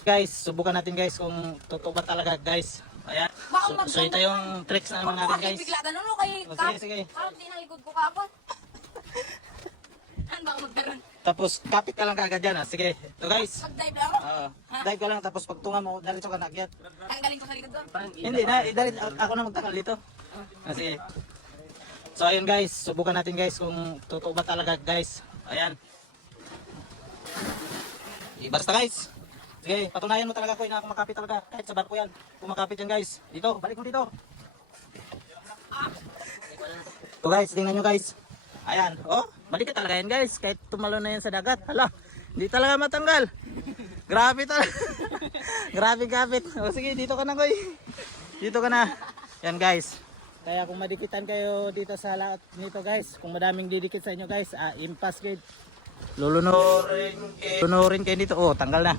Guys, subukan natin guys kung totoo ba talaga guys. Ayan. So ito yung tricks na naman natin guys. Bigla ganun no kay O, sige, sige. Parang di nalikod ko kapon. Ano ba magkaroon? Tapos kapit ka lang kagad dyan ha. Sige. Ito guys. Mag-dive lang. Dive ka lang tapos pagtungan mo, diretso ka nagyat. Tanggalin ko sa likod doon. Hindi na, ako na magtakal dito. Sige. So ayun guys, subukan natin guys kung totoo ba talaga guys. Ayan. Basta guys. Sige, patunayan mo talaga ko na kumakapit talaga. Kahit sa barko yan. Kumakapit yan guys. Dito, balik mo dito. Ito guys, tingnan nyo guys. Ayan, oh, balik ka talaga yan guys. Kahit tumalo na yan sa dagat. Hala, hindi talaga matanggal. Grabe talaga. Grabe kapit. O sige, dito ka na koy. Dito ka na. Yan guys. Kaya kung madikitan kayo dito sa lahat nito guys, kung madaming didikit sa inyo guys, impas kayo. Lulunurin kayo dito. Oh, tanggal na.